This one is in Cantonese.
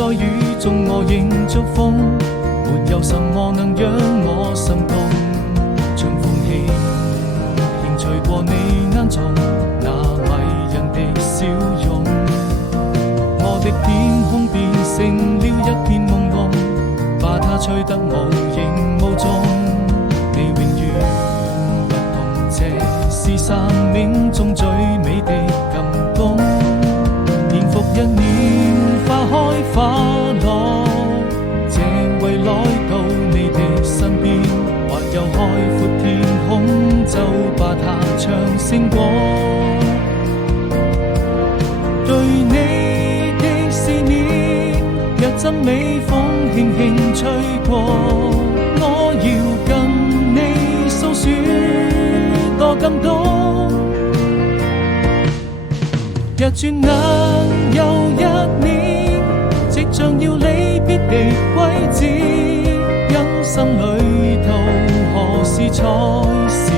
在雨中我仍祝福，沒有什麼能讓我心動。春風輕輕吹過你眼中那迷人的笑容，我的天空變成了一片朦朧，把它吹得無影無蹤。你永遠不同，這是生命中最美的感動。年復一年，花開花落，這為來到你的身邊，或有海闊天空，就把它唱勝過。對你的思念，若陣微風輕輕吹過，我要跟你訴說多感動。若轉眼又一年，即將要離別的季節，人生旅途何時才是